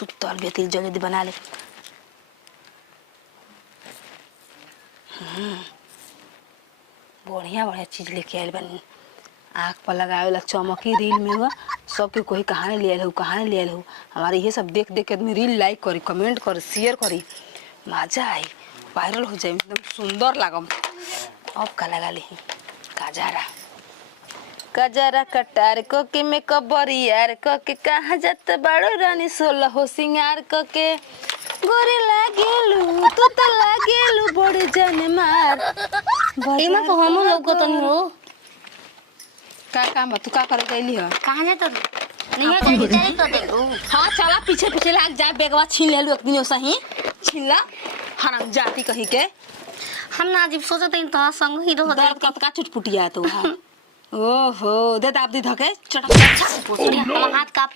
सुतल बेतिल जल्दी बना ले। बढ़िया बढ़िया चीज लेके आयल बनी। आँख पर लगावे ला चमकी रील में हुआ सबके कोई कहानी ले आयल हो, कहानी ले आयल हो। हमारे ये सब देख देख के आदमी रील लाइक करी, कमेंट करी, शेयर करी, मजा आई, वायरल हो जाए, एकदम सुंदर लागम। अब का लगा ली काजरा कजरा कटार को के मेकअप बरियार को के कहाँ जात बाड़ो रानी 16 हो सिंगार को के गोरे लागेलू तू तो लागेलू बड़े जाने मार एमा तो हम लोग को तो नहीं हो का काम तू का करे गईली हो कहां जात नहीं हो जाए बेचारे कर देबू। हां चला पीछे पीछे लाग जा बेगवा छीन लेलू एक दिन सही छीन ला हराम जाति कही के हम ना अजीब सोचत हई तो संग ही रह दर्द का चुटपुटिया तो ओहो दे दाब दी धके चटक अच्छा से पूछ हम हाथ काफी